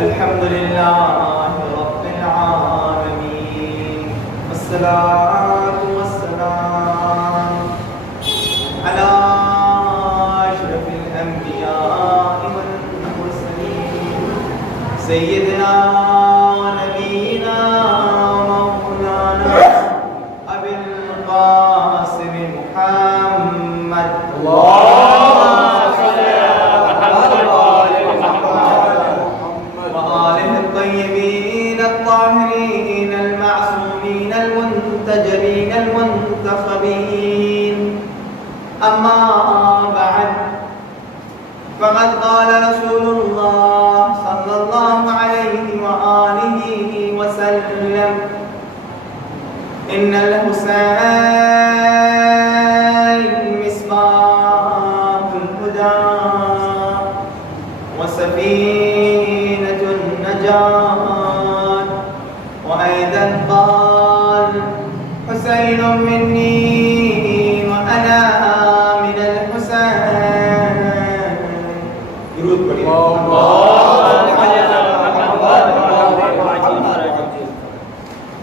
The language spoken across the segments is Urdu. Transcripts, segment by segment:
الحمد لله رب العالمين والصلاة والسلام على أشرف الأنبياء والمرسلين سيدنا ونبينا مولانا أبي القاسم محمد وآله الطيبين الطاهرين المعصومين المنتجبين المنتخبين. أما بعد، فقد قال رسول الله صلى الله عليه وآله وسلم: إن الحسين مصباح الهدى وسفينة النجاة. وأيضا قال: حسين مني وأنا من الحسين. درود پڑھیے.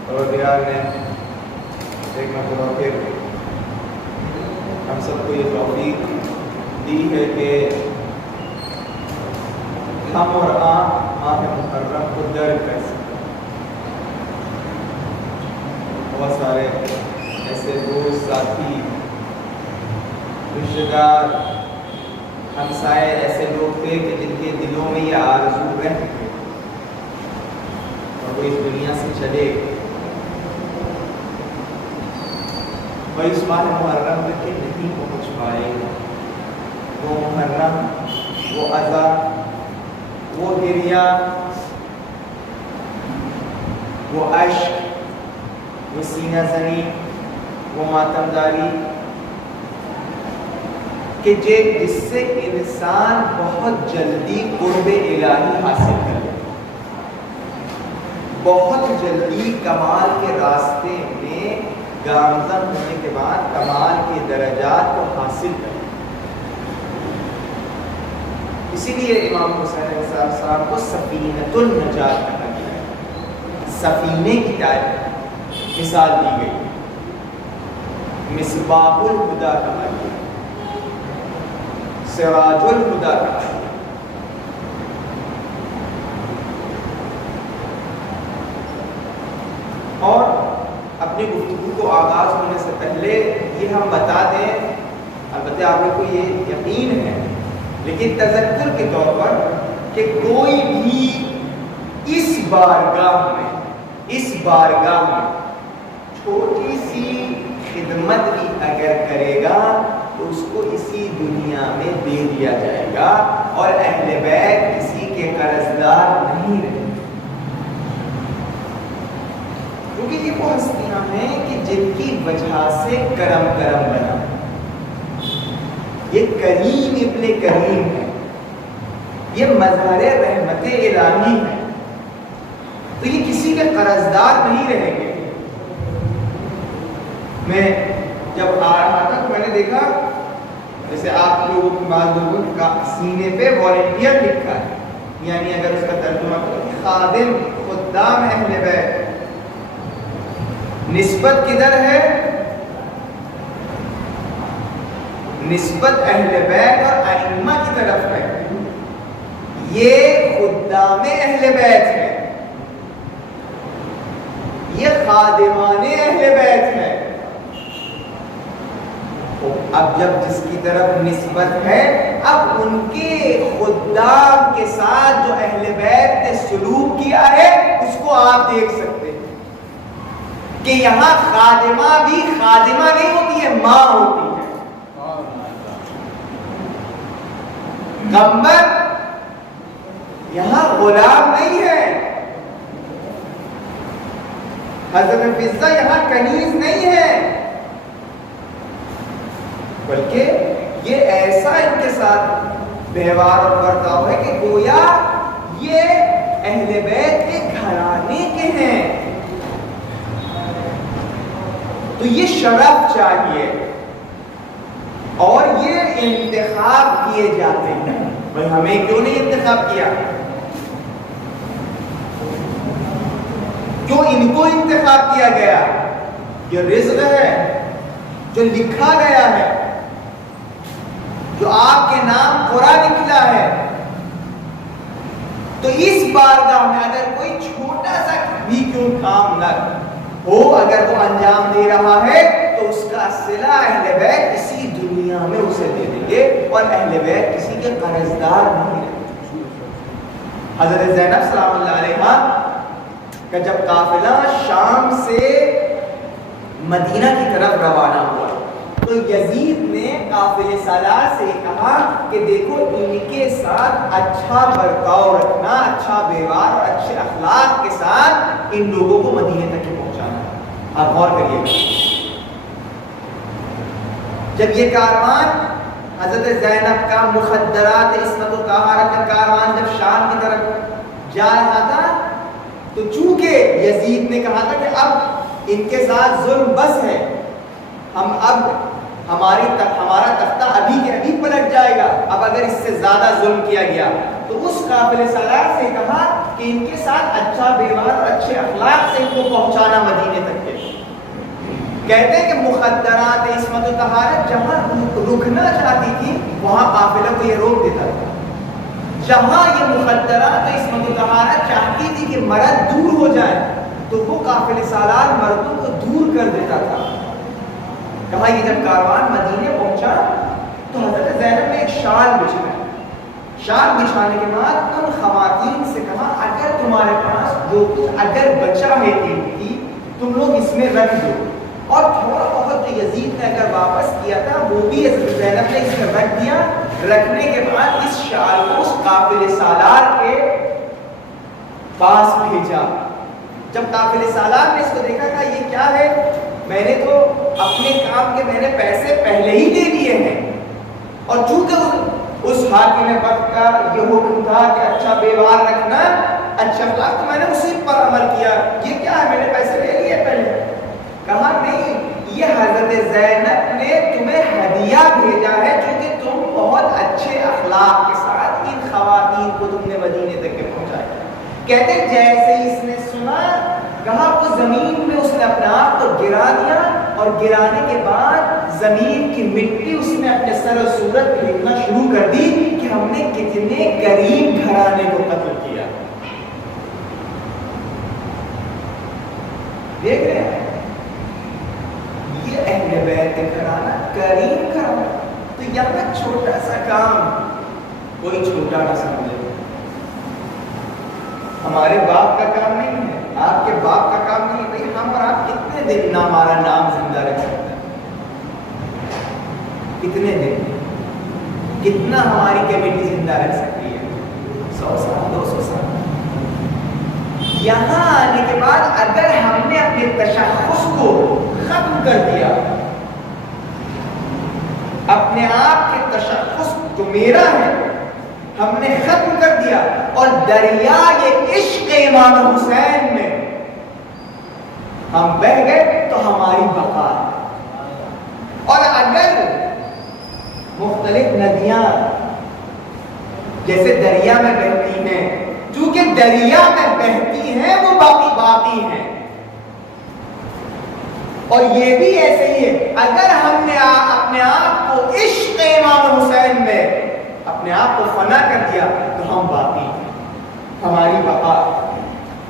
پروردگار نے ایک مرتبہ پھر ہم سب کو یہ توفیق دی ہے کہ ہم اور آپ ماہ محرم کو درک کر سکیں. بہت سارے ایسے دوست، ساتھی، رشتہ دار، ہمسائے ایسے لوگ تھے کہ جن کے دلوں میں یہ آرزو رہ چکے اور وہ اس دنیا سے چلے گئے. وہی اس ماہ محرم تک کہ نہیں پہنچ پائے. وہ محرم، وہ عزا، وہ گریا، وہ عشق، وہ سینہ زنی، وہ ماتم داری کہ جس سے انسان بہت جلدی قرب الہی حاصل کر لے، بہت جلدی کمال کے راستے میں گامزن ہونے کے بعد کمال کے درجات کو حاصل کر لے. اسی لیے امام حسین علیہ السلام کو سفینۃ النجات کہا گیا ہے. سفینے کی مثال دی گئی، مصباح الہدی کہا گیا، سراج الہدی کہا گیا. اور اپنی گفتگو کو آغاز ہونے سے پہلے یہ ہم بتا دیں، البتہ آپ لوگ کو یہ یقین ہے لیکن تذکر کے طور پر، کہ کوئی بھی اس بارگاہ میں چھوٹی سی خدمت بھی اگر کرے گا تو اس کو اسی دنیا میں دے دیا جائے گا، اور اہل بیت کسی کے قرضدار نہیں رہے. کیونکہ یہ وہ ہستیاں ہیں کہ جن کی وجہ سے کرم بنا. یہ کریم ابن کریم ہے، یہ مظہر رحمت الہی ہے، تو یہ کسی کے قرضدار نہیں رہیں گے. میں جب آ رہا تھا تو میں نے دیکھا جیسے آپ لوگوں کی بعض لوگوں کا سینے پہ والنٹیئر لکھا ہے، یعنی اگر اس کا ترجمہ کرو خادم، خدام اہل بیت. نسبت کدھر ہے؟ نسبت اہل بیت اور ائمہ کی طرف ہے. یہ خدام اہل بیت ہے، یہ خادمان اہل بیت ہے. اب جب جس کی طرف نسبت ہے، اب ان کے خدام کے ساتھ جو اہل بیت نے سلوک کیا ہے اس کو آپ دیکھ سکتے ہیں کہ یہاں خادمہ بھی خادمہ نہیں ہوتی ہے، ماں ہوتی ہے. غمبر یہاں غلام نہیں ہے، حضرت فضہ یہاں کنیز نہیں ہے، بلکہ یہ ایسا ان کے ساتھ ویوہار اور برتاؤ ہے کہ گویا یہ اہل بیت کے گھرانے کے ہیں. تو یہ شرف چاہیے اور یہ انتخاب کیے جاتے ہیں. بھائی ہمیں کیوں نہیں انتخاب کیا؟ جو ان کو انتخاب کیا گیا، یہ رزق ہے جو لکھا گیا ہے، جو آپ کے نام پورا نکلا ہے. تو اس بارگاہ میں اگر کوئی چھوٹا سا بھی کیوں کام نہ ہو، اگر وہ انجام دے رہا ہے تو اس کا صلہ اہل بیت اسی دنیا میں اسے دے دیں گے، اور اہل بیت کسی کے قرضدار نہیں رہتے. حضرت زینب سلام اللہ علیہا کا جب قافلہ شام سے مدینہ کی طرف روانہ ہوا تو یزید نے قافلے سالار سے کہا کہ دیکھو ان کے ساتھ اچھا برتاؤ رکھنا، اچھا ویوہار اور اچھے اخلاق کے ساتھ ان لوگوں کو مدینے تک پہنچانا. آپ غور کریے، جب یہ کاروان حضرت زینب کا مخدرات عصمت و طہارت کا کاروان جب شام کی طرف جا رہا تھا تو چونکہ یزید نے کہا تھا کہ اب ان کے ساتھ ظلم بس ہے، ہمارا تختہ ابھی کے ابھی پلٹ جائے گا، اب اگر اس سے زیادہ ظلم کیا گیا تو اس قافلے سالار سے کہا کہ ان کے ساتھ اچھا ویوہار اور اچھے اخلاق سے ان کو پہنچانا مدینے تک کے. کہتے ہیں کہ مخدرات عصمت و طہارت جہاں رکنا چاہتی تھی وہاں قافلہ کو یہ روک دیتا تھا. جہاں یہ مخدرات عصمت و طہارت چاہتی تھی کہ مرد دور ہو جائے تو وہ قافلے سالار مردوں کو دور کر دیتا تھا. کہا یہ جب کاروان مدینے پہنچا تو حضرت زینب نے ایک شال بچھایا. شال بچھانے کے بعد ان خواتین سے کہا اگر تمہارے پاس جو کچھ اگر بچا ہے قیمتی تم لوگ اس میں رکھ دو، اور تھوڑا بہت جو یزید نے اگر واپس کیا تھا وہ بھی حضرت زینب نے اس میں رکھ دیا. رکھنے کے بعد اس شال کو اس قافلے سالار کے پاس بھیجا. جب قافلے سالار نے اس کو دیکھا کہ یہ کیا ہے، میں نے تو اپنے کام کے میں نے پیسے پہلے ہی دے دیے ہیں، اور چونکہ اس حاکم وقت کا یہ حکم تھا کہ اچھا ویوہار رکھنا، اچھا اخلاق، تو میں نے اسی پر عمل کیا. یہ کیا ہے، میں نے پیسے لے لیے پہلے. کہا نہیں، یہ حضرت زینب نے تمہیں ہدیہ بھیجا ہے کیونکہ تم بہت اچھے اخلاق کے ساتھ ان خواتین کو تم نے مدینے تک کے پہنچایا. کہتے جیسے اس نے سنا، کہا وہ زمین میں اس نے اپنے آپ کو گرا دیا، اور گرانے کے بعد زمین کی مٹی اس نے اپنے سر و صورت پہ لکھنا شروع کر دی کہ ہم نے کتنے غریب گھرانے کو قتل کیا. دیکھ رہے ہیں یہ اہل بیت کا گھرانہ کریم گھرانہ. تو یہاں چھوٹا سا کام کوئی چھوٹا نہ سمجھے. ہمارے باپ کا کام نہیں ہے، آپ کے باپ کا کام نہیں ہے. بھائی ہم اور آپ کتنے دن ہمارا نام زندہ رکھ سکتے ہیں؟ کتنے دن؟ کتنا ہماری کمیٹی زندہ رکھ سکتی ہے؟ 100 سال 200 سال. یہاں آنے کے بعد اگر ہم نے اپنے تشخص کو ختم کر دیا، اپنے آپ کے تشخص جو میرا ہے ہم نے ختم کر دیا، اور دریا یہ عشق امام حسین میں ہم بہ گئے تو ہماری بقا ہے. اور اگر مختلف ندیاں جیسے دریا میں بہتی ہیں، چونکہ دریا میں بہتی ہیں وہ باقی ہیں، اور یہ بھی ایسے ہی ہے، اگر ہم نے اپنے آپ کو عشق امام حسین میں اپنے آپ کو فنا کر دیا تو ہم باقی ہیں، ہماری بقا.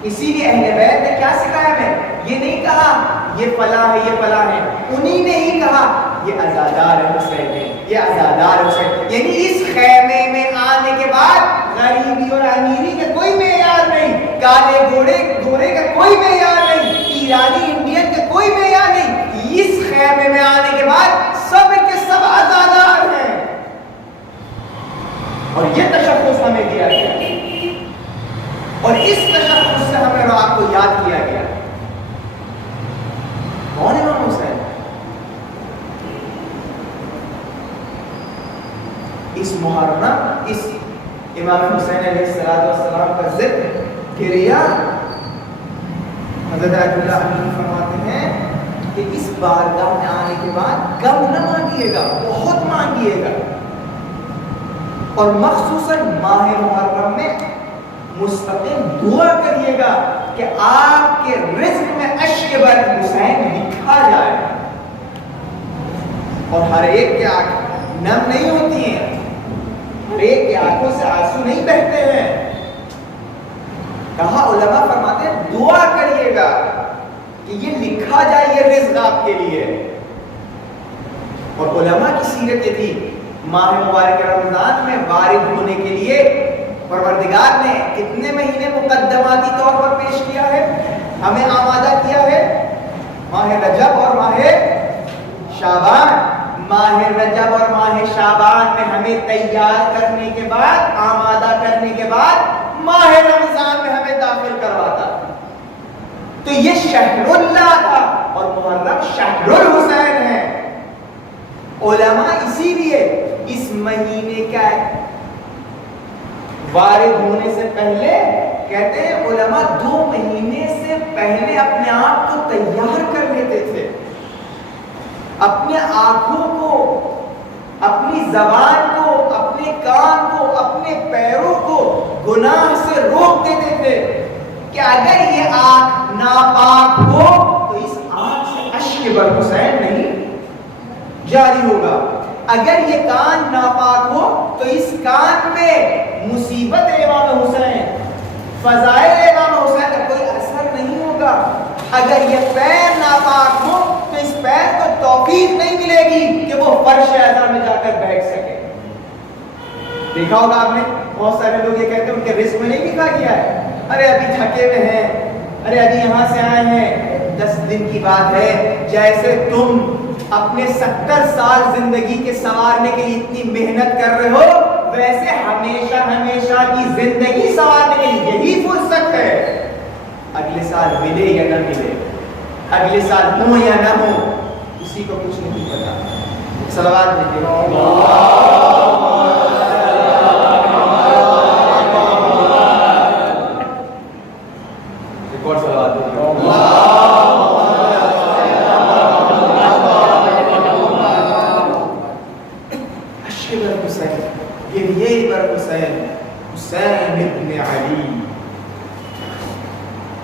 اسی لیے اہل بیت نے کیا سکھایا ہمیں؟ یہ نہیں کہا یہ فلاں ہے یہ فلاں ہے، انہی نے ہی کہا یہ عزادار حسین ہے، یہ عزادار حسین. یعنی اس خیمے میں آنے کے بعد غریبی اور امیری کا کوئی معیار نہیں، کالے گورے کا کوئی معیار نہیں، ایرانی انڈین کا کوئی معیار نہیں. اس خیمے میں آنے کے بعد سب کے سب عزادار ہیں، اور یہ تشخص ہمیں دیا گیا، اور اس تشخص سے ہمیں اور آپ کو یاد کیا گیا. کون ہے امام حسین؟ اس محرم، اس امام حسین علیہ السلام کا ذکر گریا. حضرت اللہ علیہ فرماتے ہیں کہ اس بارگاہ میں آنے کے بعد کم نہ مانگیے گا، بہت مانگیے گا. اور مخصوصاً ماہ محرم میں مستقل دعا کریے گا کہ آپ کے رزق میں اشیبر حسین لکھا جائے. اور ہر ایک کے آنکھ نم نہیں ہوتی ہیں, ہر ایک کے آنکھوں سے آنسو نہیں بہتے ہیں. کہا علماء فرماتے ہیں دعا کریے گا کہ یہ لکھا جائے یہ رزق آپ کے لیے. اور علماء کی سیرت یہ تھی, ماہ مبارک رمضان میں وارد ہونے کے لیے پروردگار نے کتنے مہینے مقدماتی طور پر پیش کیا ہے, ہمیں آمادہ کیا ہے. ماہ رجب اور ماہ شعبان. ماہ رجب اور ماہ شعبان میں ہمیں تیار کرنے کے بعد, آمادہ کرنے کے بعد ماہ رمضان میں ہمیں داخل کرواتا. تو یہ شہر اللہ تھا اور محرم شہر الحسین ہے. علماء اسی لیے اس مہینے کا وارد ہونے سے پہلے کہتے ہیں علماء 2 مہینے سے پہلے اپنے آپ کو تیار کر لیتے تھے, اپنے آنکھوں کو, اپنی زبان کو, اپنے کان کو, اپنے پیروں کو گناہ سے روک دیتے تھے کہ اگر یہ آنکھ ناپاک ہو تو اس آنکھ سے اشک بر حسین نہیں جاری ہوگا, اگر یہ کان ناپاک ہو تو اس کان میں مصیبت امام حسین, فضائل امام حسین کا کوئی اثر نہیں ہوگا, اگر یہ پیر ناپاک ہو تو اس پیر کو توفیق نہیں ملے گی کہ وہ فرش اعظم میں جا کر بیٹھ سکے. دیکھا ہوگا آپ نے, بہت سارے لوگ یہ کہتے ہیں ان کے رزق میں نہیں لکھا گیا ہے, ارے ابھی تھکے ہوئے ہیں, ارے ابھی یہاں سے آئے ہیں, 10 دن کی بات ہے. جیسے تم اپنے 70 سال زندگی کے سنوارنے کے لیے اتنی محنت کر رہے ہو, ویسے ہمیشہ ہمیشہ کی زندگی سنوارنے کے لیے یہی فرصت ہے. اگلے سال ملے یا نہ ملے, اگلے سال ہو یا نہ ہو, کسی کو کچھ نہیں پتا. صلوات دیجیے. حسین ابن علی,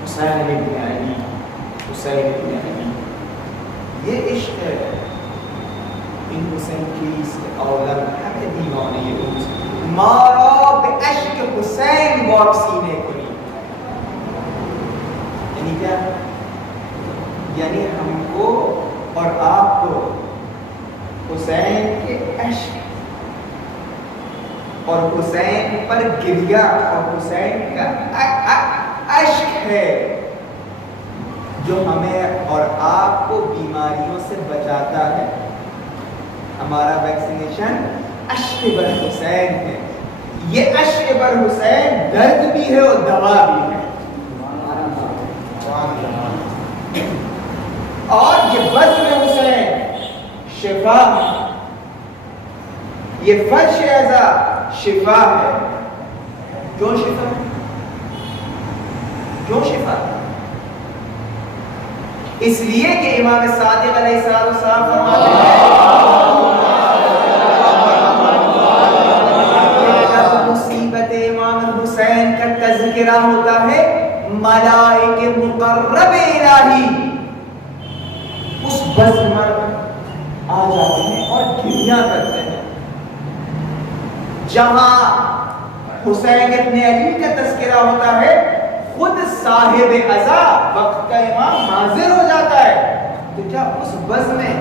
حسین ابن علی, حسین ابن علی, یہ عشق ہے. ان حسین کیس اولاد ہمیں دیوانے یہ روز مارا بے عشق حسین واپسینے کنی. یعنی کیا؟ یعنی ہم کو اور آپ کو حسین کے عشق اور حسین پر گریا اور حسین کا عشق ہے جو ہمیں اور آپ کو بیماریوں سے بچاتا ہے. ہمارا ویکسینیشن عشق بر حسین ہے. یہ عشق بر حسین درد بھی ہے اور دوا بھی ہے. اور یہ بزم حسین شفا ہے, یہ فرش اعزا شفا ہے. کیوں شفا ہے؟ کیوں شفا ہے؟ اس لیے کہ امام صادق علیہ السلام فرماتے ہیں جب مصیبت امام حسین کا تذکرہ ہوتا ہے ملائکہ مقرب الہی اس بزم میں آ جاتے ہیں اور گریہ کرتے ہیں. جہاں حسین ابن علی کا تذکرہ ہوتا ہے خود صاحب عزا وقت کا امام حاضر ہو جاتا ہے. تو کیا اس بزم میں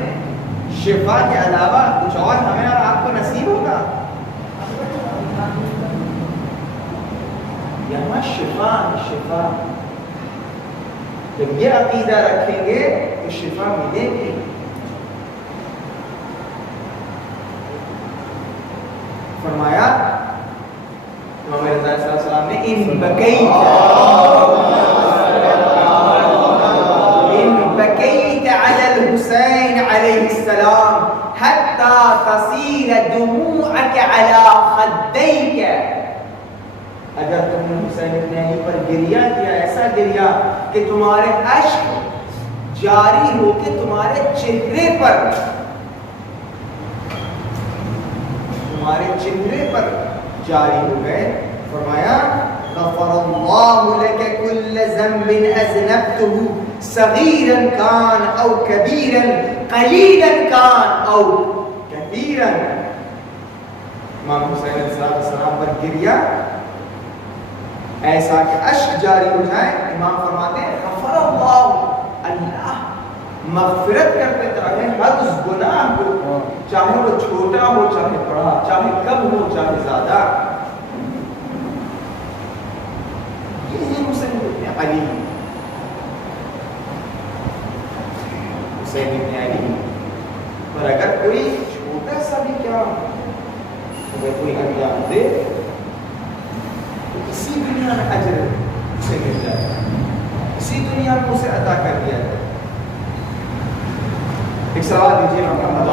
شفا کے علاوہ کچھ اور ہمیں اور آپ کو نصیب ہوگا؟ یہاں شفا شفا, جب یہ عقیدہ رکھیں گے تو شفا ملے گی. فرمایا امام رضا صلی اللہ علیہ وسلم نے ان بکیت علی الحسین علیہ السلام حتی تصیر دموعک علی خدیک, اگر تم نے حسین ابن علی پر گریہ کیا, ایسا گریہ کہ تمہارے اشک جاری ہو کے تمہارے چہرے پر, تمہارے چہرے پر جاری ہو گئے, فرمایا غفر ذنب اذنبته صغيرا كان او كبيرا قليلا كان او كثيرا. امام حسین علیہ السلام پر گریا ایسا کہ اشک جاری ہو جائے. امام فرماتے ہیں غفر اللہ، اللہ مغفرت کر دیتا ہے ہر اس گناہ کو، چاہے وہ چھوٹا ہو چاہے بڑا، چاہے کم ہو چاہے زیادہ. یہ ہے حسین ابن علی، حسین ابن علی. پر اگر کوئی چھوٹا سا بھی کیا کوئی انجام دے تو اسی دنیا میں اجر اسے مل جائے گا، اسی دنیا میں اسے عطا کر دیا جائے. ایک سوال دیجیے محمد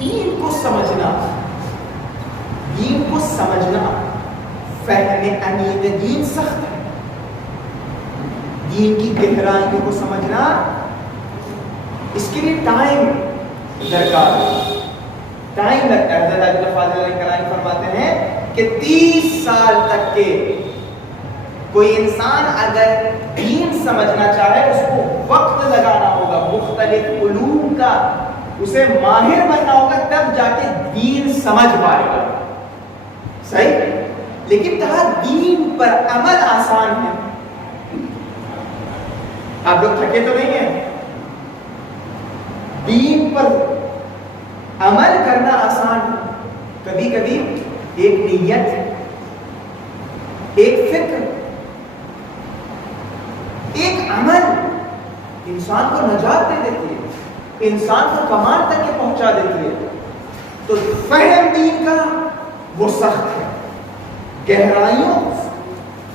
دین کو سمجھنا، دین کو سمجھنا، فہم عمیق دین سخت ہے. دین کی گہرائیوں کو سمجھنا اس کے لیے ٹائم درکار ہے، ٹائم لگتا ہے. حضرت عبداللہ فاضل علیہ کرام فرماتے ہیں کہ 30 سال تک کے کوئی انسان اگر دین سمجھنا چاہے اس کو وقت لگانا ہوگا، مختلف علوم کا اسے ماہر بننا ہوگا، تب جا کے دین سمجھ پائے گا. صحیح؟ لیکن کہا دین پر عمل آسان ہے. آپ لوگ تھکے تو نہیں ہیں؟ دین پر عمل کرنا آسان ہے. کبھی کبھی ایک نیت، ایک فکر، ایک عمل انسان کو نجات دے دیتی ہے، انسان کو کمال تک کے پہنچا دیتی ہے. تو فہم دین کا وہ سخت ہے، گہرائیوں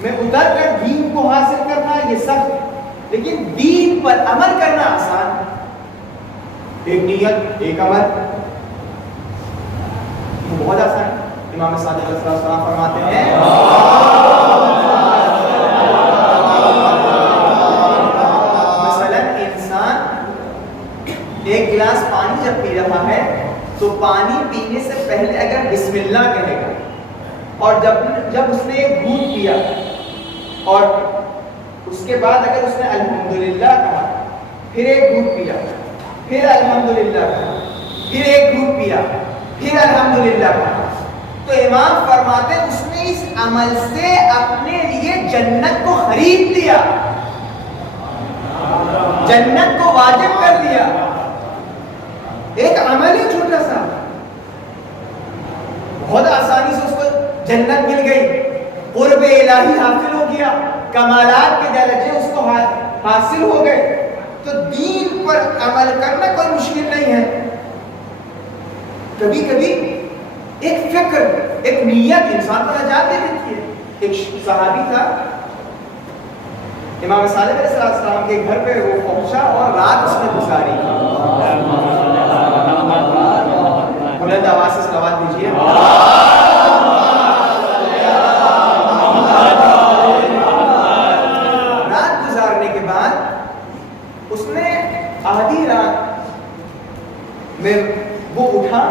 میں اتر کر دین کو حاصل کرنا یہ سخت ہے، لیکن دین پر عمل کرنا آسان ہے. ایک نیت، ایک عمل، وہ بہت آسان ہے. امام صادق علیہ السلام فرماتے ہیں ایک گلاس پانی جب پی رہا ہے تو پانی پینے سے پہلے اگر بسم اللہ کہے گا، اور جب اس نے ایک گھونٹ پیا اور اس کے بعد اگر اس نے الحمدللہ کہا، پھر ایک گھونٹ پیا، پھر الحمدللہ کہا، پھر ایک گھونٹ پیا، پھر الحمدللہ کہا، تو امام فرماتے ہیں اس نے اس عمل سے اپنے لیے جنت کو خرید لیا، جنت کو واجب کر دیا. ایک عمل ہی چھوٹا سا، بہت آسانی سے اس کو جنت مل گئی، قرب الہی حاصل ہو گیا، کمالات کے درجے اس کو حاصل ہو گئے. تو دین پر عمل کرنا کوئی مشکل نہیں ہے. کبھی کبھی ایک فکر، ایک نیت انسان کو نجات دے دیتی ہے. ایک صحابی تھا، امام صادق علیہ السلام کے گھر پہ وہ پہنچا اور رات اس نے گزاری. بلند آواز سے صلوات دیجیے. رات گزارنے کے بعد اس نے آدھی رات میں وہ اٹھا،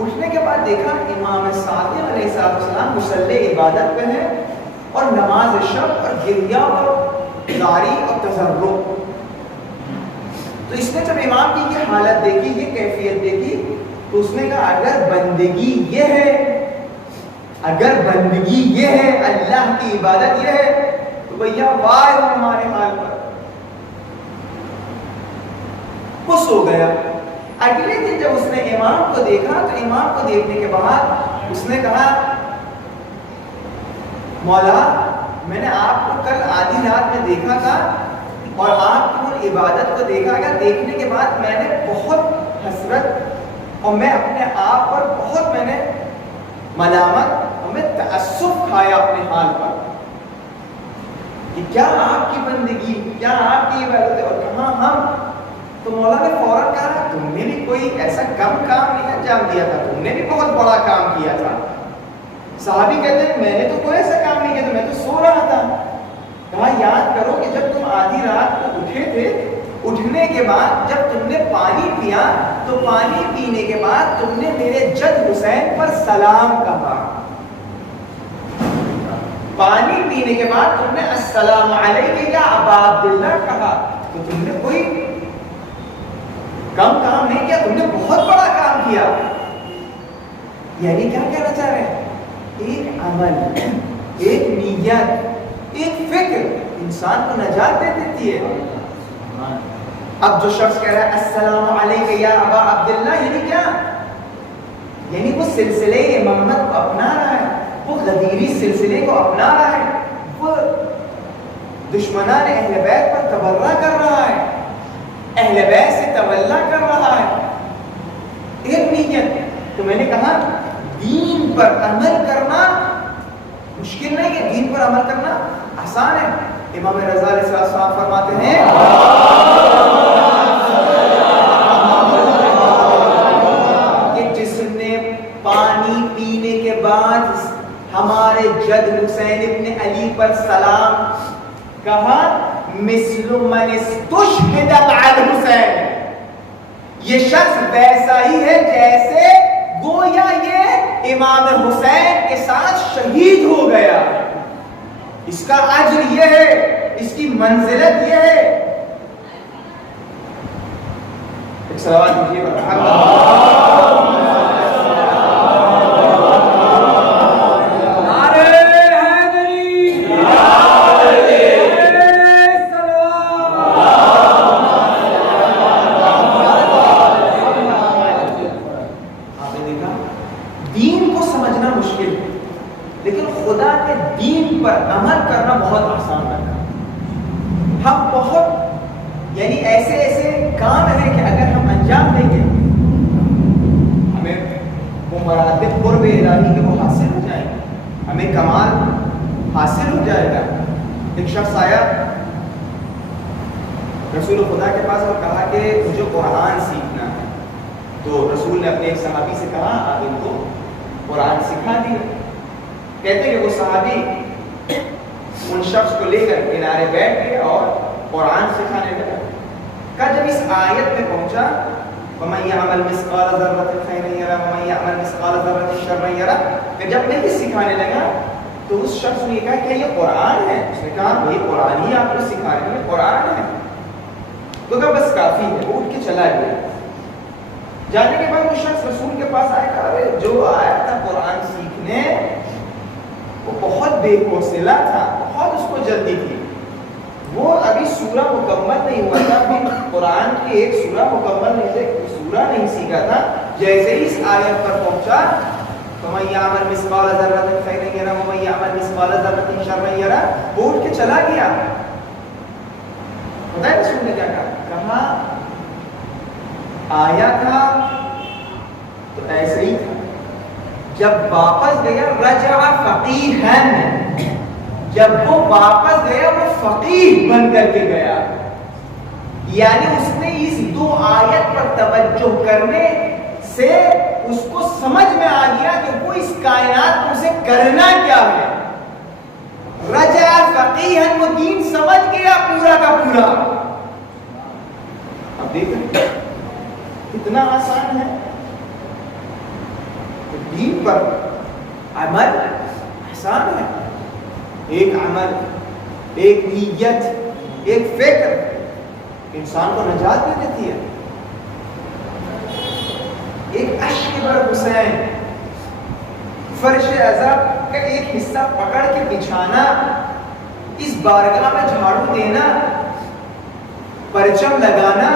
اٹھنے کے بعد دیکھا امام صادق علیہ السلام مصلی عبادت پہ ہے اور نماز شب اور گریہ اور زاری اور تضرع. تو اس نے جب امام کی یہ حالت دیکھی، یہ کیفیت دیکھی، تو اس نے کہا اگر بندگی یہ ہے، اگر بندگی یہ ہے، اللہ کی عبادت یہ ہے، تو بھیا واہ ہمارے حال پر. خوش ہو گیا. اگلے دن جب اس نے امام کو دیکھا تو امام کو دیکھنے کے بعد اس نے کہا مولا میں نے آپ کو کل آدھی رات میں دیکھا تھا اور آپ کی وہ عبادت کو دیکھا گیا، دیکھنے کے بعد میں نے بہت حسرت اور میں اپنے آپ پر بہت میں نے ملامت اور میں تأسف کھایا اپنے حال پر کہ کیا آپ کی بندگی، کیا آپ کی عبادت ہے اور کہاں ہم. تو مولا نے فوراً کہا تم نے بھی کوئی ایسا کم کام نہیں انجام دیا تھا، تم نے بھی بہت بڑا کام کیا تھا. صحابی کہتے ہیں میں نے تو کوئی ایسا کام نہیں کیا تھا، میں تو سو رہا تھا. کہا یاد کرو کہ جب تم آدھی رات کو اٹھے تھے، اٹھنے کے بعد جب تم نے پانی پیا تو پانی پینے کے بعد تم نے میرے جد حسین پر سلام کہا. پانی پینے کے بعد تم نے السلام علیک یا ابا عبداللہ کہا تو تم نے کوئی کم کام نہیں کیا، تم نے بہت بڑا کام کیا. یعنی کیا کہنا چاہ رہے ہیں؟ ایک عمل، ایک نیت، ایک فکر انسان کو نجات دے دیتی ہے. اب جو شخص کہہ رہا ہے السلام علیک یا ابا عبداللہ، یعنی کیا؟ یعنی وہ سلسلے امامت کو اپنا رہا ہے، وہ غدیری سلسلے کو اپنا رہا ہے، وہ دشمنان اہل بیت پر تبرہ کر رہا ہے، اہل بیت سے تولا کر رہا ہے. ایک نیت. تو میں نے کہا دین پر عمل کرنا مشکل نہیں ہے، دین پر عمل کرنا آسان ہے. امام رضا علیہ السلام فرماتے ہیں کہ جس نے پانی پینے کے بعد ہمارے جد حسین ابن علی پر سلام کہا مثل من استشهد مع الحسین، یہ شخص ویسا ہی ہے جیسے گویا یہ امام حسین کے ساتھ شہید ہو گیا. اس کا اجر یہ ہے، اس کی منزلت یہ ہے. ایک سوال کیجیے جب میں یہ سکھانے لگا تو اس شخص نے کہا کہ یہ قرآن ہے. اس نے کہا بھائی قرآن ہی آپ کو سکھا رہے ہیں، قرآن ہے. تو کہا بس کافی ہے، وہ اٹھ کے چلا گیا. جانے کے بعد وہ شخص رسول کے پاس آیا، کہا جو آیا تھا قرآن سیکھنے وہ بہت بے حوصلہ تھا، بہت اس کو جلدی تھی، وہ ابھی سورہ مکمل نہیں ہوا تھا، ابھی قرآن کی ایک سورہ مکمل نہیں تھی، سورہ نہیں سیکھا تھا. جیسے ہی اس آیت پر پہنچا فَمَن يَعْمَلْ مِثْقَالَ ذَرَّةٍ خَيْرًا يَرَهُ وَمَن يَعْمَلْ مِثْقَالَ ذَرَّةٍ شَرًّا يَرَهُ، وہ اٹھ کے چلا گیا. پتہ ہے رسول نے کیا کہا؟ آیا تھا تو ایسے ہی تھا، جب واپس گیا رجع فقیہاً، جب وہ واپس گیا وہ فقیہ بن کر کے گیا. یعنی اس نے اس دو آیت پر توجہ کرنے سے اس کو سمجھ میں آ گیا کہ وہ اس کائنات میں اسے کرنا کیا ہے. رجع فقیہاً، وہ دین سمجھ گیا پورا کا پورا. اب دیکھیں کتنا آسان ہے دین پر عمل، آسان ہے. ایک عمل، ایک نیت، ایک فکر انسان کو نجات دے دیتی ہے. ایک اشکبر حسین، فرش عذاب کا ایک حصہ پکڑ کے بچھانا، اس بارگاہ میں جھاڑو دینا، پرچم لگانا،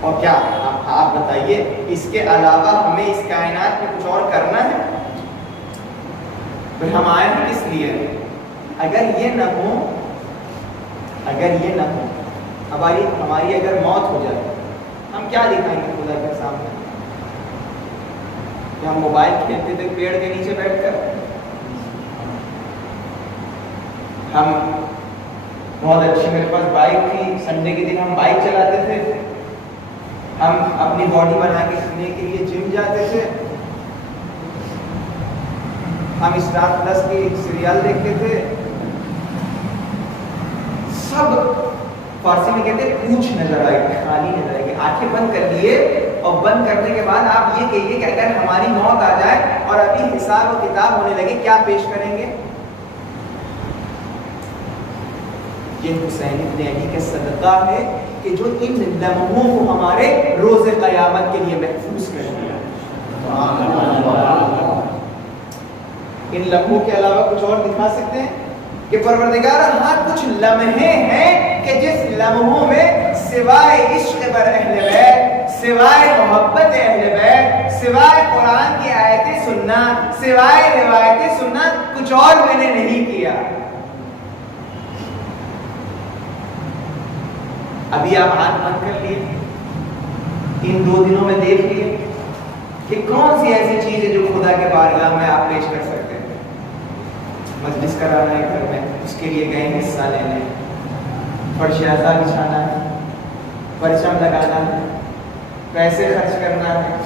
اور کیا آپ بتائیے اس کے علاوہ ہمیں اس کائنات میں کچھ اور کرنا ہے؟ پھر ہم آئے ہیں کس لیے؟ اگر یہ نہ ہو، ہماری اگر موت ہو جائے، ہم کیا دکھائیں گے خدا کے سامنے؟ کہ ہم موبائل کھیلتے تھے پیڑ کے نیچے بیٹھ کر، ہم بہت اچھی میرے پاس بائک تھی، سنڈے کے دن ہم بائک چلاتے تھے، ہم اپنی باڈی بنا کے رکھنے کے لیے جم جاتے تھے، ہم اسٹار پلس کی سیریل دیکھتے تھے. سب فارسی میں کہتے ہیں پوچھ نظر آئے گی، خالی نظر آئے گی. آنکھیں بند کر لیے اور بند کرنے کے بعد آپ یہ کہیے کہ اگر ہماری موت آ جائے اور ابھی حساب و کتاب ہونے لگے کیا پیش کریں گے؟ یہ حسین ابن علی کا صدقہ ہے کہ جو ان لمحوں کو ہمارے روز قیامت کے لیے محفوظ کر دیا۔ ان لمحوں کے علاوہ کچھ اور دکھا سکتے ہیں کہ پروردگار ہاں کچھ لمحے ہیں کہ جس لمحوں میں سوائے عشق پر اہل بیت، سوائے محبت اہل بیت، سوائے قرآن کی آیتیں سننا، سوائے روایتیں سننا کچھ اور میں نے نہیں کیا۔ ابھی آپ آنکھ بند کر لیے، ان 2 دنوں میں دیکھ لیے کہ کون سی ایسی چیز ہے جو خدا کے بارگاہ میں آپ پیش کر سکتے ہیں۔ مجلس کرانا ہے گھر میں، اس کے لیے گئے حصہ لینے، فرش رضا بچھانا ہے، پرچم لگانا ہے، پیسے خرچ کرنا ہے،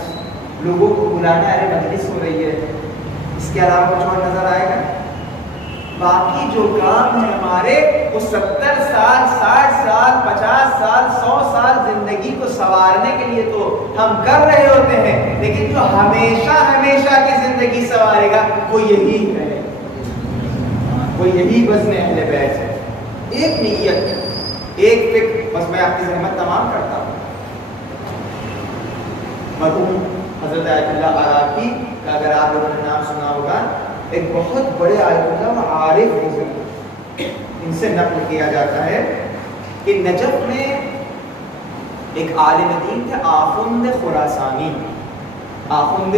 لوگوں کو بلانا ہے، ارے مجلس ہو رہی ہے، اس کے علاوہ کچھ اور نظر آئے گا؟ باقی جو کام ہے ہمارے وہ 70 سال، 60 سال، 50 سال، 100 سال زندگی کو سنوارنے کے لیے تو ہم کر رہے ہوتے ہیں، لیکن جو ہمیشہ ہمیشہ کی زندگی سنوارے گا وہ یہی ہے، وہ یہی بزم اہل بیت ہے۔ ایک نیت، ایک فکر، بس میں آپ کی زحمت تمام کرتا ہوں۔ مرحوم حضرت آیت اللہ عراقی کا اگر آپ لوگوں نے نام سنا ہوگا، ایک بہت بڑے آیت اللہ و عارف بزرگ، ان سے نقل کیا جاتا ہے کہ نجف میں ایک عالم دین تھے آخوند خراسانی۔ آخوند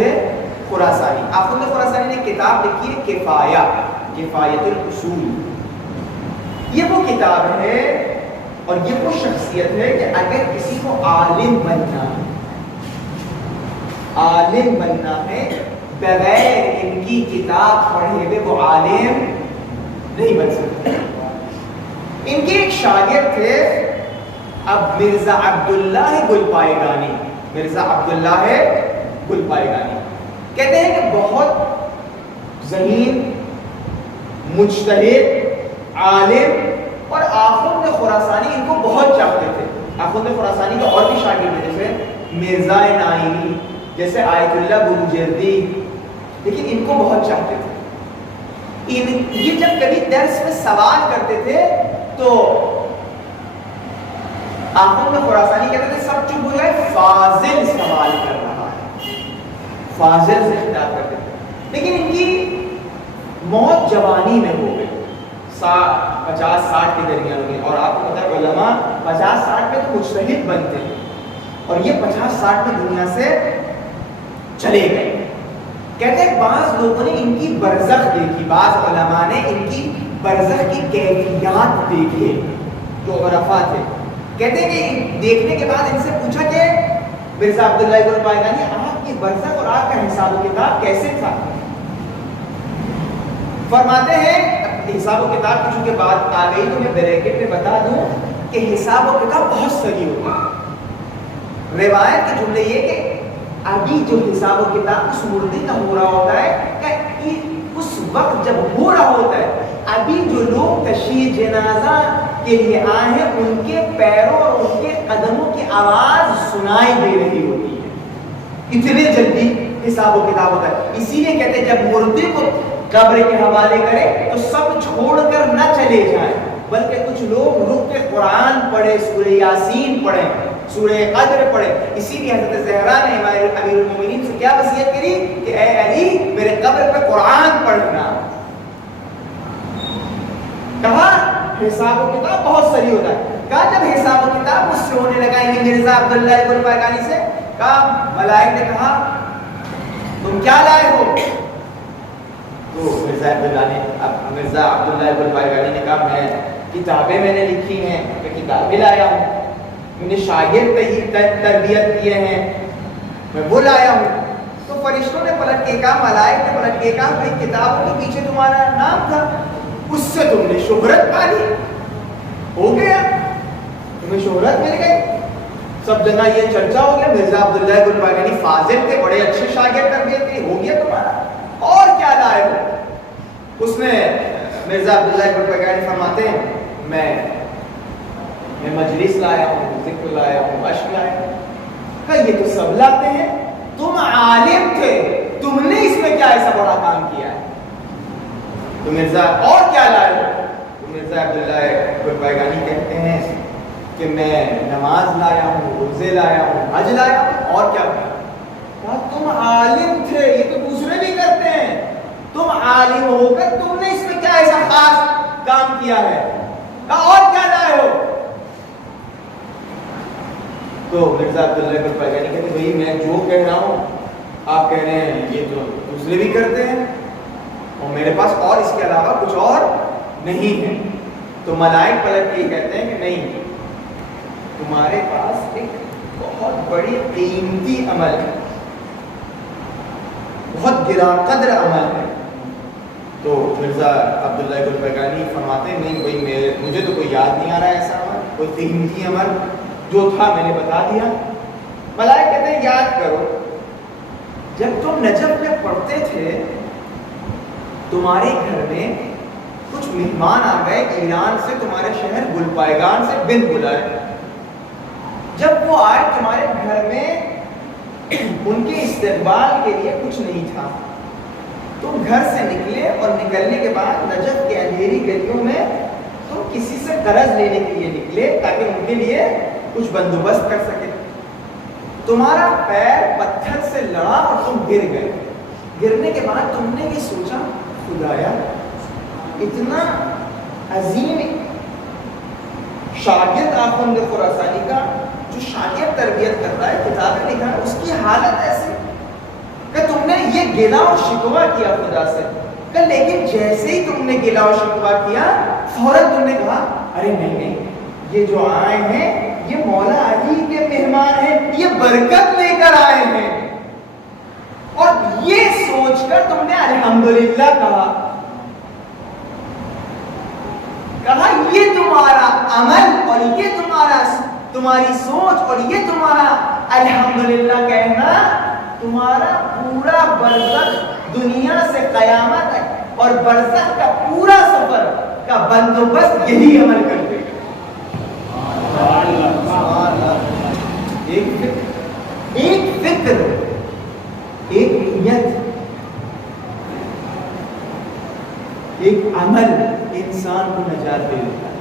خراسانی نے کتاب لکھی ہے کفایہ، کفایت الاصول۔ یہ وہ کتاب ہے اور یہ وہ شخصیت ہے کہ اگر کسی کو عالم بننا ہے بغیر ان کی کتاب پڑھے ہوئے وہ عالم نہیں بن سکتے۔ ان کے ایک شاگرد تھے اب مرزا عبداللہ گلپائگانی، مرزا عبداللہ گلپائگانی، کہتے ہیں کہ بہت ذہین، مجتہد، عالم، اور آخوند خراسانی ان کو بہت چاہتے تھے۔ آخوند خراسانی کا اور بھی شاگرد ہیں جیسے مرزا نائینی، جیسے آیت اللہ بروجردی، لیکن ان کو بہت چاہتے تھے۔ یہ جب کبھی درس میں سوال کرتے تھے تو آخوند خراسانی کہتے تھے سب چپ ہو جائے، فاضل سوال کر رہا ہے، فاضل سے خطاب کرتے تھے۔ لیکن ان کی موت جوانی میں ہو گئی، 50-60 کے درمیان میں، اور آپ کو پتہ ہے علماء 50-60 میں تو مجتہد بنتے ہیں، اور یہ 50-60 میں دنیا سے چلے گئے۔ کہتے ہیں بعض لوگوں نے ان کی برزخ دیکھی، بعض علماء نے ان کی برزخ کی کیفیات دیکھے جو عرفا تھے۔ کہتے ہیں کہ دیکھنے کے بعد ان سے پوچھا کہ مرزا عبداللہ گلپائگانی آپ کی برزخ اور آپ کا حساب و کتاب کیسے تھا؟ فرماتے ہیں حساب و کتاب کی چونکہ بات آ گئی تو میں بریکٹ میں بتا دوں کہ حساب و کتاب بہت صحیح ہوتا ہے۔ روایت کے جملے یہ کہ ابھی جو حساب و کتاب اس مردے کا ہو رہا ہوتا ہے کہ اس وقت جب ہو رہا ہوتا ہے ابھی جو لوگ تشییع جنازہ کے لیے آئے ہیں ان کے پیروں اور ان کے قدموں کی آواز سنائی دے رہی ہوتی ہے، اتنے جلدی حساب و کتاب ہوتا ہے۔ اسی لیے کہتے ہیں جب مردے کو قبر کے حوالے کرے تو سب چھوڑ کر نہ چلے جائیں، بلکہ کچھ لوگ رک کے قرآن پڑھے، سورہ یاسین پڑھیں، سورہ قدر پڑھیں۔ اسی لیے حضرت زہرا نے ہمارے امیر المومنین سے کیا وصیت کری کہ اے علی میرے قبر پہ قرآن پڑھنا۔ کہا حساب و کتاب بہت صحیح ہوتا ہے۔ کہا جب حساب و کتاب مجھ سے ہونے لگا یعنی مرزا عبداللہ گلپائگانی سے، کہا ملائک نے کہا تم کیا لائے ہو؟ تو مرزا عبداللہ گلپائگانی نے کہا میں کتابیں میں نے لکھی ہیں، میں کتابیں لایا ہوں، میں نے شاگرد تربیت کیے ہیں، میں وہ لایا ہوں۔ تو فرشتوں نے پلٹ کے کہا، ملائک نے پلٹ کے کہا بھائی کتابوں کے پیچھے تمہارا نام تھا، اس سے تم نے شہرت پا لی، ہو گیا تمہیں شہرت مل گئی، سب جگہ یہ چرچا ہو گیا، مرزا عبداللہ گلپائگانی فاضل تھے، بڑے اچھے شاگرد تربیت کے، ہو گیا تمہارا، اور کیا لائے ہو؟ اس میں مرزا عبداللہ گلپائگانی فرماتے ہیں میں مجلس لایا ہوں، ذکر لایا ہوں، عشق لایا ہوں۔ کہا یہ تو سب لاتے ہیں، تم عالم تھے، تم نے اس میں کیا ایسا بڑا کام کیا ہے؟ تو مرزا اور کیا لائے ہو؟ تو مرزا عبداللہ گلپائگانی کہتے ہیں کہ میں نماز لایا ہوں، روزے لایا ہوں، حج لایا ہوں، اور کیا کہا تم عالم تھے، یہ تو دوسرے بھی کرتے ہیں، تم عالم ہو کر تم نے اس میں کیا ایسا خاص کام کیا ہے؟ کہا اور کیا لائے ہو؟ تو مرزا عبداللہ گلپائگانی کہتے ہیں بھائی میں جو کہہ رہا ہوں آپ کہہ رہے ہیں یہ تو دوسرے بھی کرتے ہیں اور میرے پاس اور اس کے علاوہ کچھ اور نہیں ہے۔ تو ملائک پلٹ کے کہتے ہیں کہ نہیں، تمہارے پاس ایک بہت بڑی قیمتی عمل ہے، بہت گراں قدر عمل ہے۔ تو مرزا عبداللہ گلپائگانی فرماتے ہیں نہیں بھائی مجھے تو کوئی یاد نہیں آ رہا ہے ایسا عمل، کوئی قیمتی عمل، جو تھا میں نے بتا دیا۔ ملائک کہتے ہیں یاد کرو، جب تم نجف میں پڑھتے تھے تمہارے گھر میں کچھ مہمان آ گئے ایران سے، تمہارے شہر گلپائگان سے بن بلائے۔ جب وہ آئے تمہارے گھر میں ان کے استقبال کے لیے کچھ نہیں تھا، تم گھر سے نکلے اور نکلنے کے بعد نجف کے اندھیری گلیوں میں تم کسی سے قرض لینے کے لیے نکلے تاکہ ان کے لیے کچھ بندوبست کر سکے۔ تمہارا پیر پتھر سے لڑا اور تم گر گئے۔ گرنے کے بعد تم نے یہ سوچا خدایا اتنا عظیم شاگرد آخوند خراسانی کا جو شاگرد تربیت کر رہا ہے، کتابیں لکھا ہے، اس کی حالت ایسی کہ تم نے یہ گلا و شکوہ کیا خدا سے، کہ لیکن جیسے ہی تم نے گلا و شکوہ کیا فوراً تم نے کہا ارے نہیں یہ جو آئے ہیں یہ مولا علی کے مہمان ہیں، یہ برکت لے کر آئے ہیں، اور یہ سوچ کر تم نے الحمدللہ کہا یہ تمہارا عمل اور یہ تمہاری سوچ اور یہ تمہارا الحمدللہ کہنا تمہارا پورا برزخ دنیا سے قیامت اور برزخ کا پورا سفر کا بندوبست یہی عمل کر دے گا۔ ایک فکر، ایک نیت، ایک عمل انسان کو نجات دے دیتا ہے۔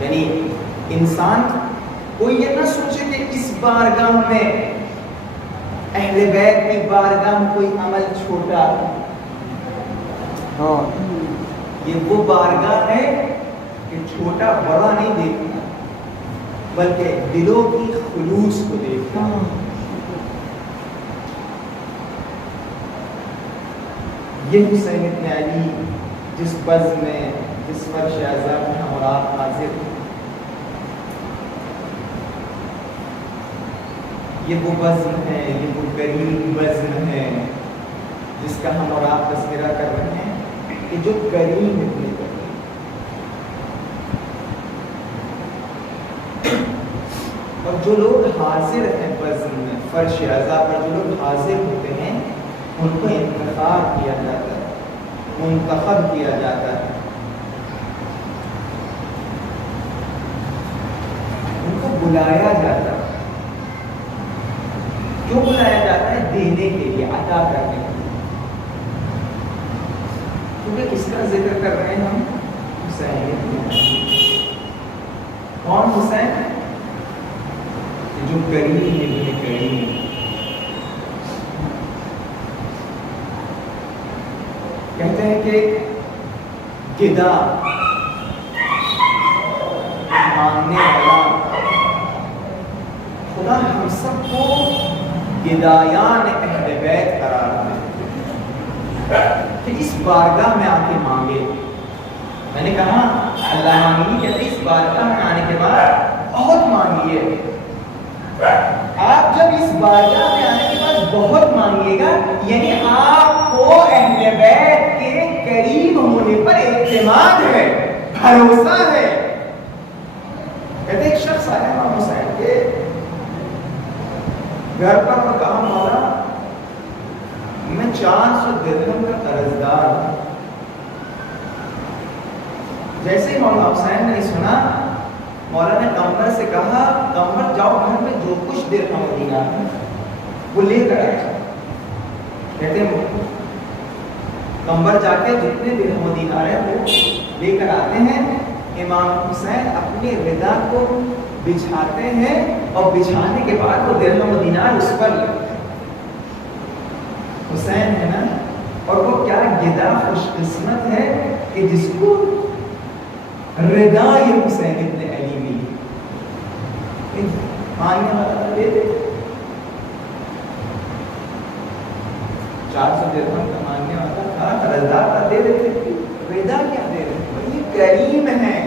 یعنی انسان کوئی یہ نہ سوچے کہ اس بارگاہ میں اہل بیت کی بارگاہ میں کوئی عمل چھوٹا، ہاں یہ وہ بارگاہ ہے کہ چھوٹا بڑا نہیں دیکھتا بلکہ دلوں کی خلوص کو دیکھتا۔ یہ حسین ابن علی جس بز میں جس فرش اعظم میں ہم اور آپ حاضر ہیں، یہ وہ بزم ہے، یہ وہ کریم بزم ہے جس کا ہم اور آپ تذکرہ کر رہے ہیں کہ جو کریم ابن کریم، اور جو لوگ حاضر ہیں بزم میں فرش اعظم پر، جو لوگ حاضر ہوتے ہیں ان کو انتخاب کیا جاتا ہے، منتخب کیا جاتا ہے، ان کو بلایا جاتا ہے۔ کیوں بلایا جاتا ہے؟ دینے کے لیے، عطا کرنے کے لیے۔ کیونکہ کس کا ذکر کر رہے ہیں ہم؟ حسین۔ کون حسین؟ جو کریم ابن کریم، کہتے ہیں کہ گدا مانگنے والا، خدا ہم سب کو گدایان اہل بیت قرار دے کہ اس بارگاہ میں آ کے مانگے۔ میں نے کہا اللہ مانگی، کہتے اس بارگاہ میں آنے کے بعد بہت مانگیے۔ آپ جب اس بارگاہ میں آنے کے بعد بہت مانگیے گا، یعنی آپ کو اہل بیت کے قریب ہونے پر اعتماد ہے، بھروسہ ہے۔ کہتے ایک شخص آیا امام حسین کے گھر پر اور کہا مولا میں 400 درہم کا قرضدار ہوں۔ جیسے ہی مولا حسین نے سنا، مولا نے قمر سے کہا قمر جاؤ گھر میں جو کچھ درہم و دینار ہے وہ لے کر آ جاؤ۔ کہتے ہیں کمبر جا کے جتنے درہم و دینار ہیں وہ لے کر آتے ہیں، امام حسین اپنی ردا کو بچھاتے ہیں اور بچھانے کے بعد وہ درہم و دینار اس پر لگتے ہیں۔ حسین ہے نا، اور وہ کیا گدا خوش قسمت ہے کہ جس کو ردا یہ حسین ابن علی ملی، مانگنے والا دے دے 400 درہم کا مانگنے والا تھا، رضا کا دے دیتے، رضا کیا دے رہے؟ یہ کریم ہے۔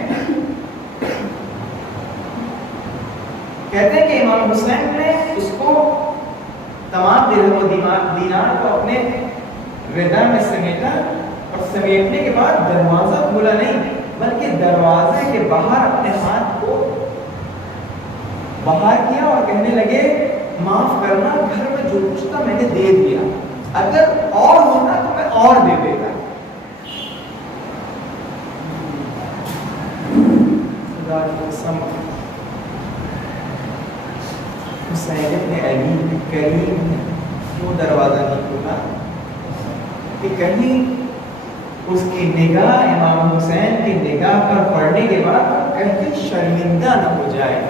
کہتے ہیں کہ امام حسین نے اس کو تمام درہم و دینار کو اپنے رضا میں سمیٹا، اور سمیٹنے کے بعد دروازہ کھولا نہیں بلکہ دروازے کے باہر اپنے ہاتھ کو باہر کیا اور کہنے لگے معاف کرنا، گھر میں جو کچھ تھا میں نے دے دیا، اگر اور ہوتا تو میں اور دے دیتا۔ خدا کی قسم حسین ابن علی کریم نے کیوں دروازہ نہیں کھولا کہ کہیں اس کی نگاہ امام حسین کی نگاہ پر پڑنے کے بعد کہیں شرمندہ نہ ہو جائے۔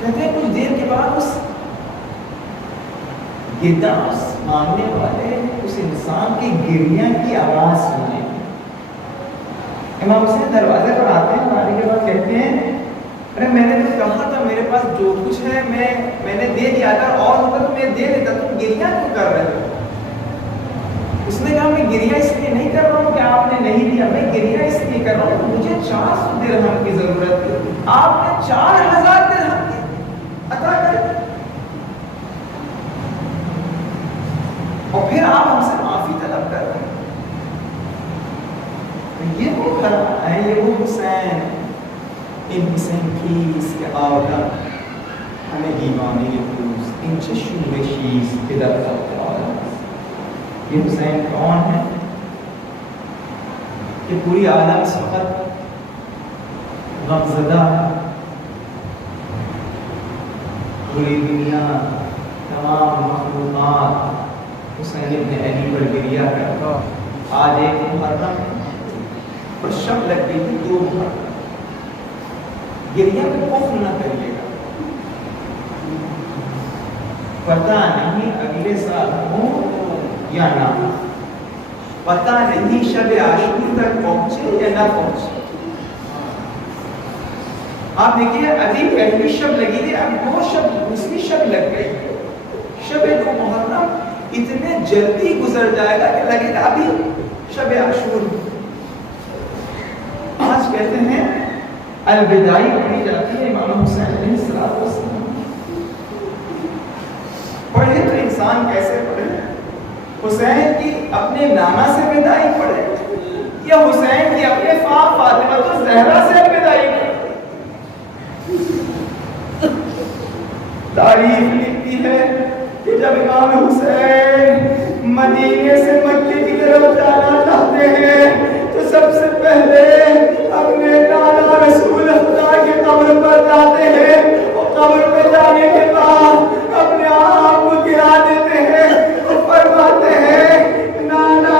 کہتے ہیں کچھ دیر کے بعد اس گدا، اس مانگنے والے اس انسان کی گریہ کی آواز سنے۔ امام حسین دروازے پر آتے ہیں، آنے کے بعد کہتے ہیں ارے میں نے تو کہا تھا میرے پاس جو کچھ ہے میں نے دے دیا، اگر اور ہوتا تو میں دے دیتا، تم گریہ کیوں کر رہے ہو؟ اس نے کہا میں گریہ اس لیے نہیں کر رہا ہوں کہ آپ نے نہیں دیا، میں گریہ اس لیے کر رہا ہوں کہ مجھے 400 درہم کی ضرورت تھی، آپ نے 4000 درہم کی عطا کر دی، اور پھر آپ ہم سے معافی طلب کر رہے ہیں۔ یہ وہ کھڑا ہے، یہ وہ حسین، این حسین کیست که آدم همه دیوانه اوست، این چه شورشیست که در خلق عالم است۔ یہ حسین کون ہے کہ پوری عالم اس وقت غمزدہ ہے، پوری دنیا تمام مخلوقات حسین ابن علی پر گریہ کرتا۔ آج ایک محرم اور شب لگ گئی تھی 2 محرم، گریہ میں خوف نہ کریے گا، پتہ نہیں اگلے سال ہو یا نہ، پتہ نہیں شب عاشور تک پہنچے یا نہ پہنچے۔ آپ دیکھیے ابھی پہلی شب لگی تھی، اب 2 شب دوسری شب لگ گئی، شب 2 محرم اتنے جلدی گزر جائے گا کہ لگے گا ابھی شب عاشور۔ آج کہتے ہیں الوداعی پڑھی جاتی ہے امام حسین علیہ السلام، پڑھے تو انسان کیسے پڑھے؟ حسین کی اپنے نانا سے وداعی پڑھے یا حسین کی اپنے فاطمہ الزہرا سے وداعی پڑھے؟ تاریخ لکھتی ہے کہ جب امام حسین مدینے سے مکے کی طرف جانا چاہتے ہیں تو سب سے پہلے اپنے نانا رسول خدا کے قبر پر جاتے ہیں، اور قبر پہ جانے کے بعد اپنے آپ کو گرا دیتے ہیں اور فرماتے ہیں نانا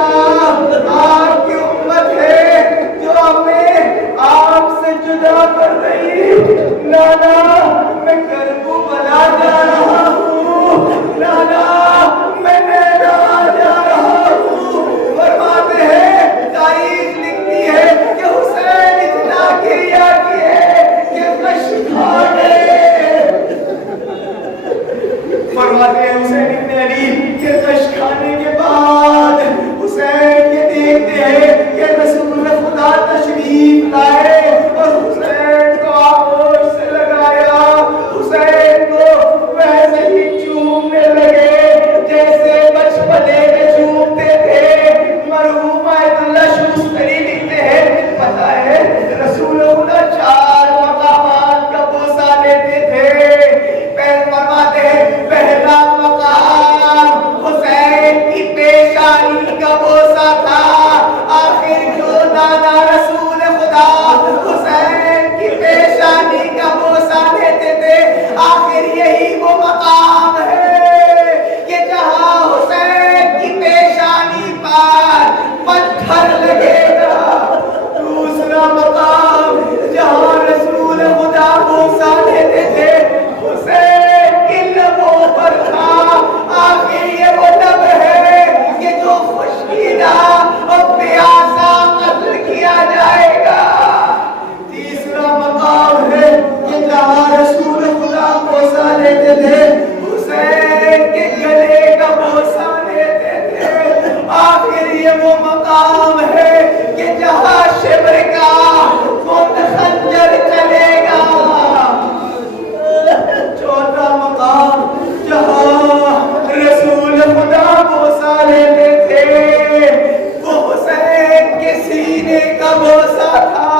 آپ کی امت ہے جو ہمیں آپ سے جدا کر رہی، نانا میں کربلا جا رہا ہوں، نانا میں نینا جا رہا ہوں۔ فرماتے ہیں تاریخ لکھتی ہے کہ حسین اتنا گریہ کیے کہ غش کھا گئے۔ فرماتے ہیں حسین ابن علی کہ غش کھانے کے بعد حسین یہ دیکھتے ہیں کہ رسول خدا تشریف لائے اور حسین کو آغوش سے لگایا، حسین تھے، حسین کے گلے کا بوسہ لیتے تھے۔ آخر یہ وہ مقام ہے کہ جہاں شبر کا خنجر چلے گا۔ چوتھا مقام جہاں رسول خدا بوسہ لیتے تھے، وہ حسین کے سینے کا بوسہ تھا۔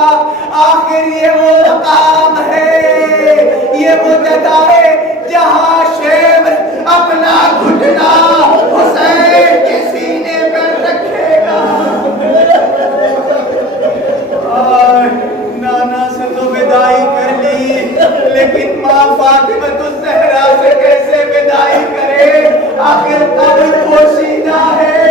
آخر یہ وہ مقام ہے، یہ وہ جگہ ہے جہاں شیبر اپنا گھٹنا حسین کے سینے پر رکھے گا۔ نانا سے تو بدائی کر لی، لیکن ماں فاطمہ الزہرا سے کیسے بدائی کرے؟ آخر قبر پوشیدہ ہے،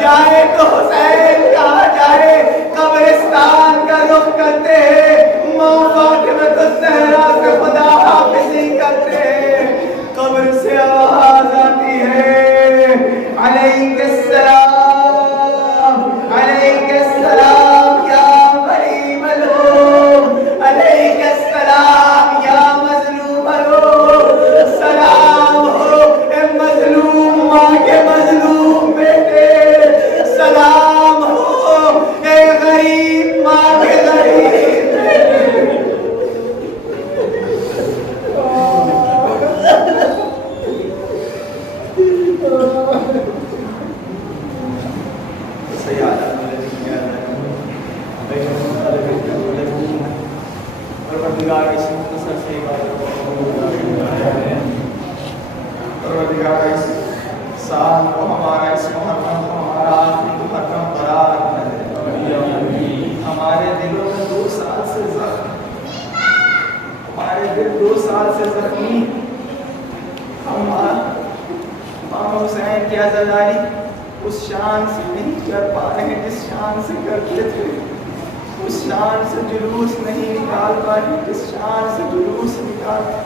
جائے تو حسین کہا جائے، قبرستان کا رخ کرتے ہیں، ماں فاطمہ الزہرا سے خدا حافظی کرتے ہیں۔ قبر سے آواز آتی ہے، علیک السلام، علیک السلام یا غریب الروم، علیک السلام یا مظلوم الروم۔ سلام ہو اے مظلوم ماں کے مظلوم بیٹے، سلام ہو اے غریب ماں کے غریب بیٹے۔ ہمارے دلوں میں 2 سال سے زخم، ہمارے دل 2 سال سے زخمی۔ ہم امام حسین کی عزاداری اس شان سے نہیں کر پا رہے جس شان سے کرتے تھے، اس شان سے جلوس نہیں نکال پا رہے جس شان سے جلوس نکالتے۔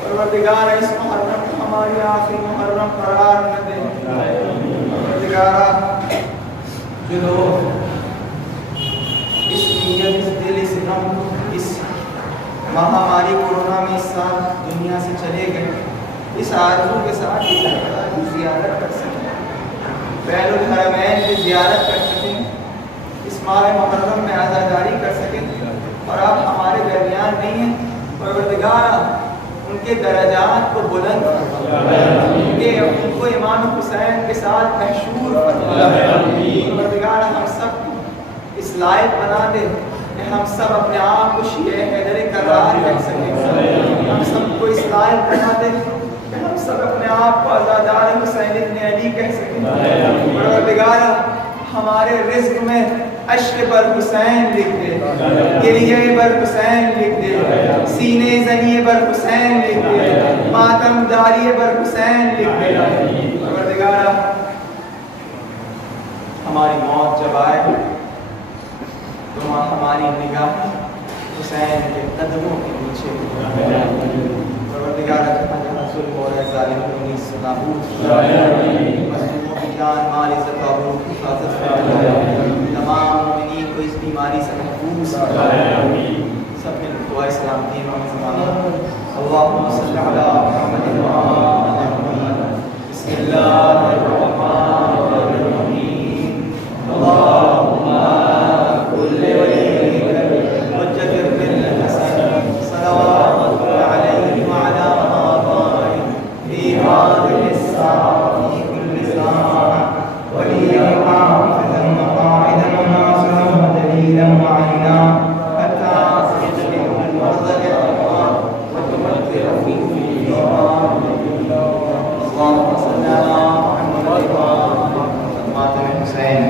پروردگار اس محرم کو ہماری آخری محرم قرار نہ دے۔ پروردگار جو لوگ اس نیت، اس دل، اس غم، اس مہاماری کورونا میں اس سال دنیا سے چلے گئے، اس آرزو کے ساتھ اس جگہ کی زیارت کر سکیں، بیت الحرمین کی زیارت کر سکیں، اس ماہ محرم میں عزاداری کر سکیں، اور آپ ہمارے درمیان نہیں ہیں۔ پروردگار ان کے درجات کو بلند ان کو امام حسین کے ساتھ محشور پروردگار ہم سب اس لائق بنا دے کہ ہم سب اپنے آپ کو شیعہ حیدر کرار کہہ سکیں، ہم سب کو اس لائق بنا دے کہ ہم سب اپنے آپ کو عزادار حسین ابن علی کہہ سکیں۔ پروردگار ہمارے رزق میں عشق پر حسین لکھ دے، گریے پر حسین لکھ دے، سینے زنیے پر حسین لکھ دے، ماتم داریے پر حسین لکھ دے۔ پروردگار ہماری موت جب آئے تو ہماری نگاہ حسین کے قدموں کے نیچے، پروردگار جہاں ظلم ہو رہا ہے، ظالموں کو نیز سے نابود، مظلوموں کی جان مال عزت و آبرو کی حفاظت فرما، تمام مومنین کو اس بیماری سے محفوظ فرما۔ سب مل دعا اسلام کی امام زمانہ، اللہم صلی علی محمد و آل محمد۔ بسم اللہ الرحمن الرحیم، اللہم کل ولیک حجت بن الحسن صلوات علیہ وعلی آبائہ فی هذه الساعة في كل ساعة وليا حافظا وقائدا وناصرا ودليلا وعينا حتى تجعله المرض للأموات وتمتع فيه اللهم صل على محمد وعلى آل محمد. حسین